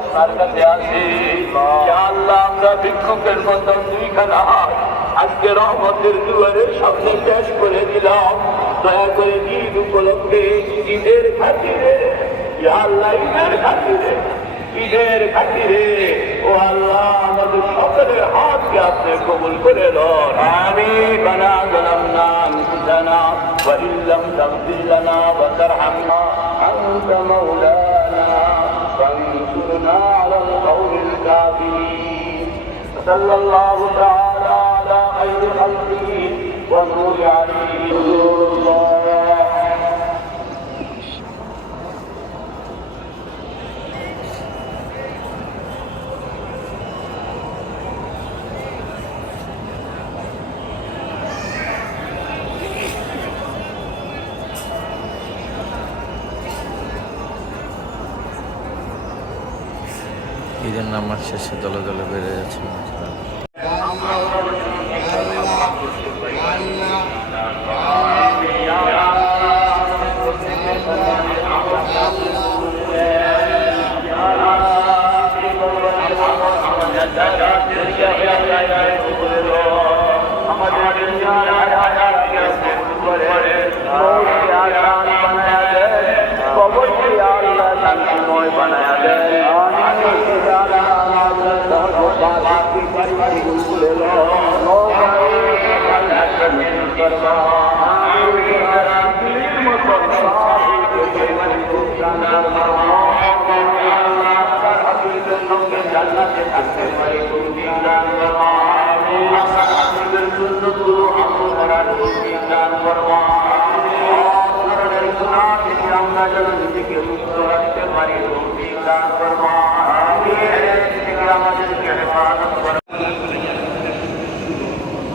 আপনার কাছে আসি। ইয়া আল্লাহ, আমরা ভিক্ষুকের মতো দুইখানা হাত আজকে রহমতের দুয়ারের সামনে পেশ করে দিলাম। দয়া করে ঈদ উপলক্ষে, ঈদের খাতিরে, ইয়া আল্লাহ ঈদের খাতিরে, ঈদের খাতিরে ও আল্লাহ আমাদের সকলের হাতকে আপনি কবুল করে লন। আমিন। বানা যালামনা আনফুসানা ওয়া ইল্লাম তাগফির লানা ওয়া তারহামনা আনতা মাওলানা ফানসুরনা আলাল কওমিল কাফিরিন। সাল্লাল্লাহু তাআলা আলা খায়রি খালকিহি ওয়া নূরি আলাইহি রাসূলুল্লাহ। ঈদের নামাজ শেষে দলে দলে বেড়ে যাচ্ছে মানুষরা।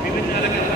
বিভিন্ন এলাকায়